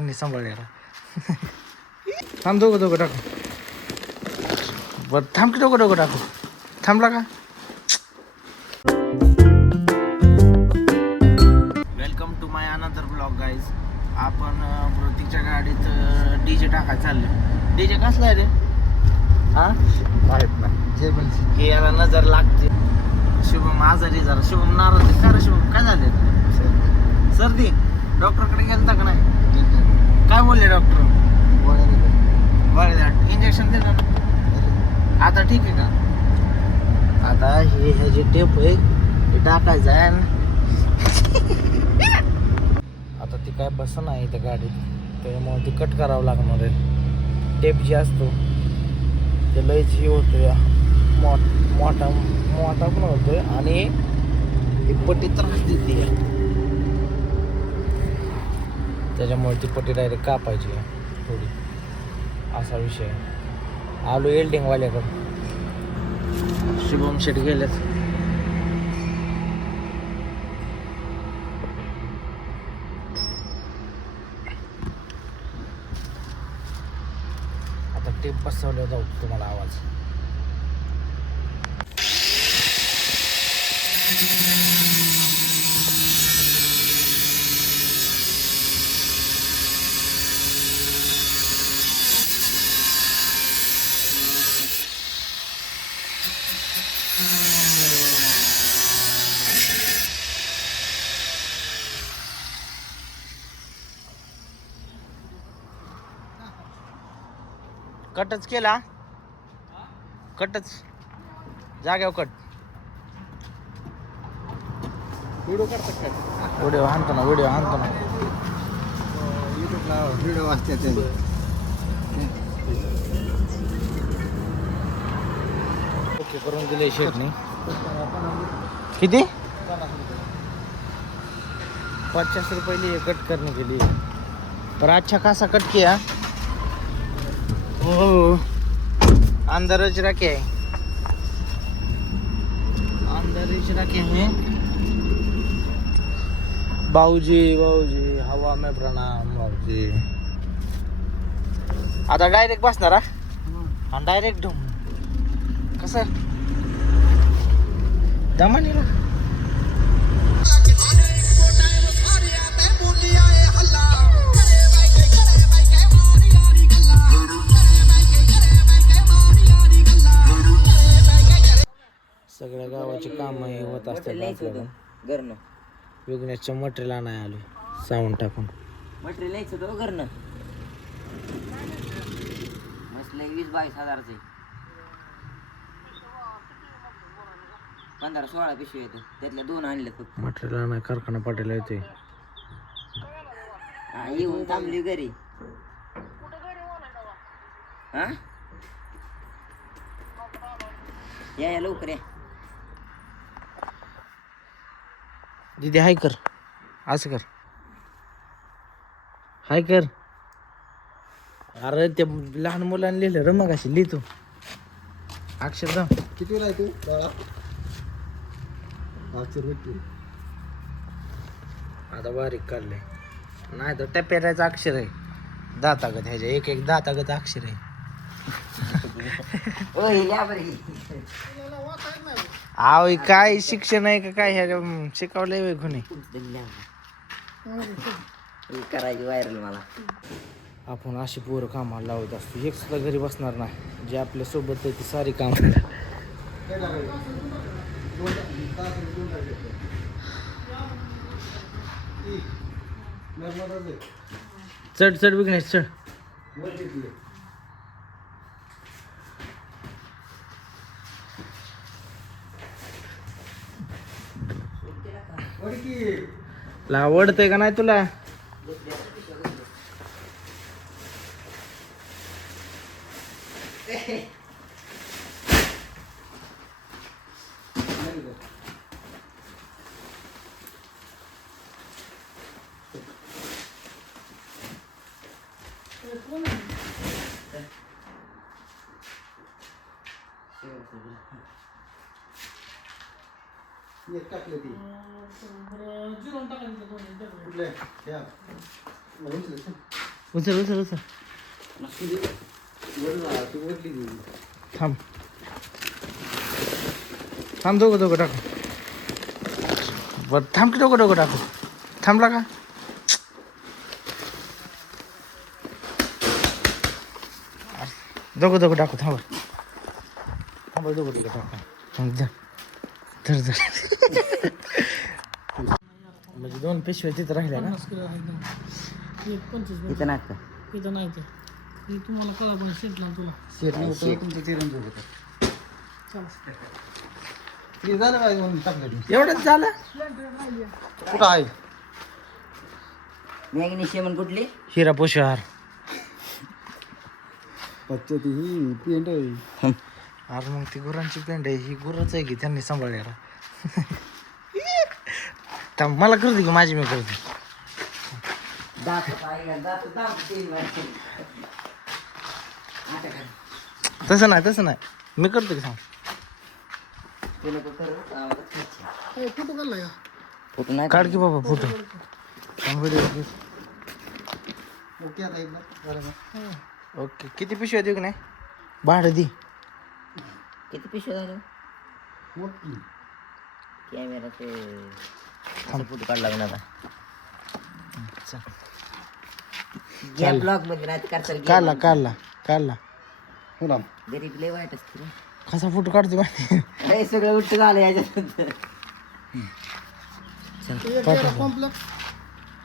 त्यांनी सांभाळलेला. थांब दोघं टाकू. बरं थांब की दोघं टाकू. थांबला का? Welcome to my another blog guys. आपण प्रतीकच्या गाडीत डीजे टाकायला चाललं. डीजे कसला आहे रे? हा माहित नाही. हे याला नजर लागते. शुभम आजारी जरा. शुभम नाराज आहे का रे? शुभम काय झाले? सर्दी. डॉक्टरकडे गेलता का नाही? काय बोलले डॉक्टर? इंजेक्शन दिलं ना? आता ठीक आहे का? आता हे जे टेप आहे हे टाकायचं आहे. आता ती काय बस नाही त्या गाडीत, त्याच्यामुळे ती कट करावं लागणार आहे. टेप जे असतो ते लयच हे होतो या मोठा पण होतोय आणि ती पट्टी त्रास देते. त्याच्यामुळे ती पट्टी डायरेक्ट कापायची थोडी, असा विषय. आलो एल्डिंगवाल्याकडं. शुभम शेट गेलेत. आता टेप बसवल्या जाऊ तुम्हाला आवाज. कटच केला. कटच जाग्यावर कट. व्हिडिओ करतात काय? व्हिडिओ आणतो ना. युट्यूबला व्हिडिओ असतात. ओके करून दिले शेटने. किती? 50 रुपये लिए कट करने के लिए. पर अच्छा खासा कट किया. हो अंदरच रखे हैं. भाऊजी हवा में प्रणाम भाऊजी. आता डायरेक्ट बसणार हा. डायरेक्ट कसं दमानी ना. सगळ्या गावाची काम होत असतात आपल्याला. विघ्नेशच्या मटेरियल नाही आले साऊंड टाकून. मटेरियल यायचं होतं घरनं. मसले 20-22 हजारचे 15-16 पिशवी येतं. त्यातल्या 2 आणले फक्त. मटेरियल नाही कारखाना पाटील येते. येऊन थांबली घरी. हा या लवकर या. दीदी हाय कर. असं कर. हाय कर. अरे ते लहान मुलांनी लिहिलं रे मग अशी लिहितो अक्षर दा. किती वेळा आहे तू बाळा? आता बारीक काढले. नाही तर टप्प्याचं अक्षर आहे. दातागत ह्याच्या एक दातागत अक्षर आहे. आव काय शिक्षण आहे का काय? ह्या शिकवलंय वे कोणी? करायची व्हायरल मला. आपण अशी पोरं कामाला लावत असतो. एक सुद्धा घरी बसणार नाही. जे आपल्या सोबत आहे ती सारी काम. चढ विघ्नेश चढ. ला आवडतंय का नाही तुला? एक टाकले ती जिरून टाकायचं कुठले उचल उचल उचल थांब थांब दोघं टाकू बरं थांब की दोघं टाकू थांबला का दोघं टाकू थांबा दोघं टाकू धर म्हणजे 2 पिशव्या तिथं राहिल्या ना इथं नाही का इथं नाही ते ती तुम्हाला कळा पण शेट ना तुला शेट नव्हतं तुमचं तिरंज होतं ते झालं काय म्हणून टाकलं तुम्ही एवढंच झालं कुठं आहे मॅग्नेशियम कुठली हिरा पोशार पच्चे ती ही पेंट आहे अरे मग ती गुरांची पेंड आहे ही गुरच आहे की त्यांनी सांभाळायला थांब मला करू दे की माझी मी करते तसं नाही मी करतो की सांग फोटो काढला का फोटो नाही काढ की बाबा फोटो ओके आता एकदा बरोबर ओके किती पिशव्या देऊ की नाही भाडं दे किती पिशव्या झालं मोठी कॅमेराचे फोटो काढला लागणार घ्या ब्लॉग मध्ये नाही तर काढला हो ना गरीब लय वाईट असते रे. कसा फोटो काढतो माहिती हे सगळं उलट झालं याच्यात कॉम्प्लेक्स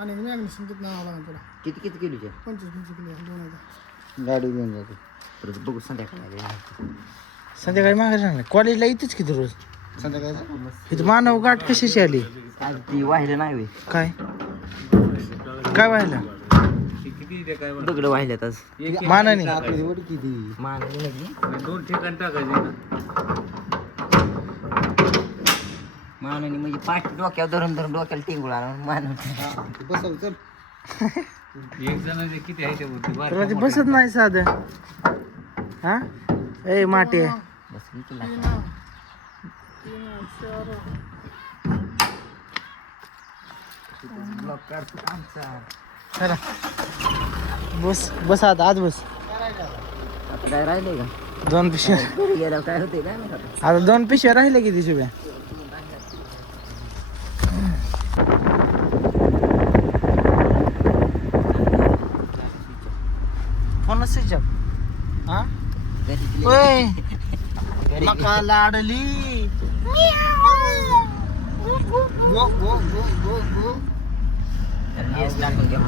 आणि मॅग्नेशियम तिथं नाव लागेल तुला किती किती किलोचे 25 किलो 2000 गाडी घेऊन जातो परत बघू संध्याकाळी संध्याकाळी मागायला नाही कॉलेजला येतेच किती रोज संध्याकाळचं इथं मानव गाठ कशाची आली काय ती वाहिलं नाही काय व्हायला दगड वाहिल्यात आज मानाने आपली एवढी किती मान मानाने म्हणजे पाठ डोक्यावर धरून धरून डोक्याला टिंगूळ आला मान बसव चल तुला ते बसत नाही साधं हा ए माटे बस मी तुला ब्लॉक काढतो आमचा चला बस आता आज बस आता काय राहिले का 2 पिशव्या घरी गेल्यावर काय होते काय माहिती आता 2 पिशव्या राहिल्या किती शिव्या फोन स्विच ऑफ हा घरी ओय मका लाडली गो गो गो गो गो गेस टाकून घ्या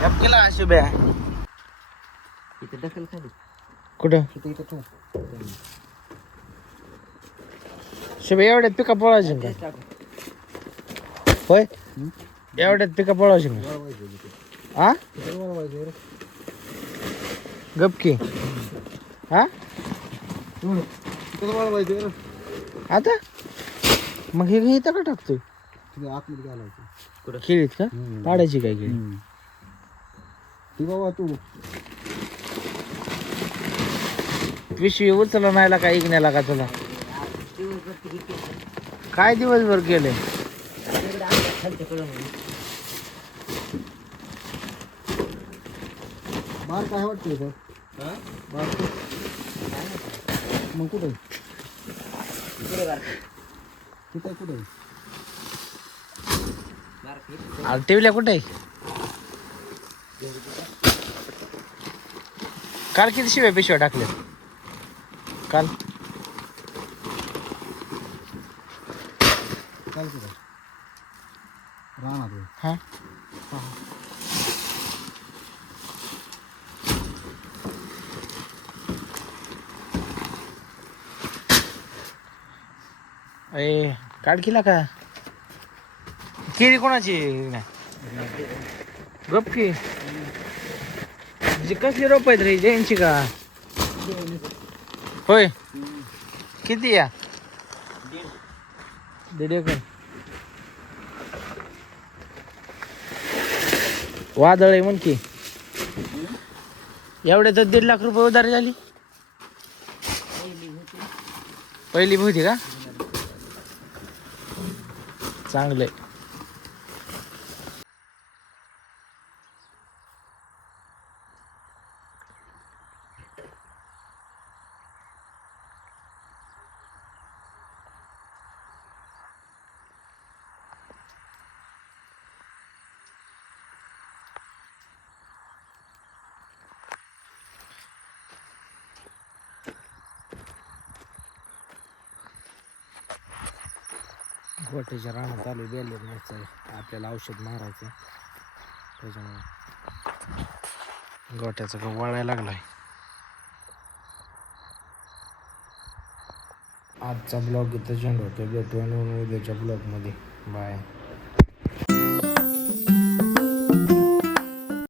गप केला शुभ्या इथे ढकल खाली कुठं इथं इथं ठेव शुभ्या एवढ्यात पिका पळवायची का गेस टाकू होय एवढ्यात पिका पळवायची का हा तिथं वळवायचं रे गप की हा तिथं वळवायचं रे आता मग हे इथं का टाकतोय तिथं आतमध्ये घालायचं खेळीत का पाडायची काय खेळी ती बाबा तू पिशवी उचला नाही का ऐकण्याला का तुला काय दिवसभर केले बार काय वाटतंय सर बार मग कुठे तिथं कुठे टीव्हीला कुठे आहे काल किती शिव्या पिशव्या टाकल्या काल चाल कुठे राहणार हा ए काढ केला का केळी कोणाची नाही गप की जी कसली रोप आहेत रे जैनची का होय किती या 1.5 एकर वादळ आहे म्हण की एवढ्यात 1.5 लाख रुपये उधारी झाली पहिली होती का चांगलंय गोट्याच्या रानात आलो बेले नाही आपल्याला औषध मारायचं त्याच्यामुळे गोट्याचं का वळायला लागलाय. आजचा ब्लॉग इथं झेंड होतो. भेटूया उद्याच्या ब्लॉगमध्ये. बाय.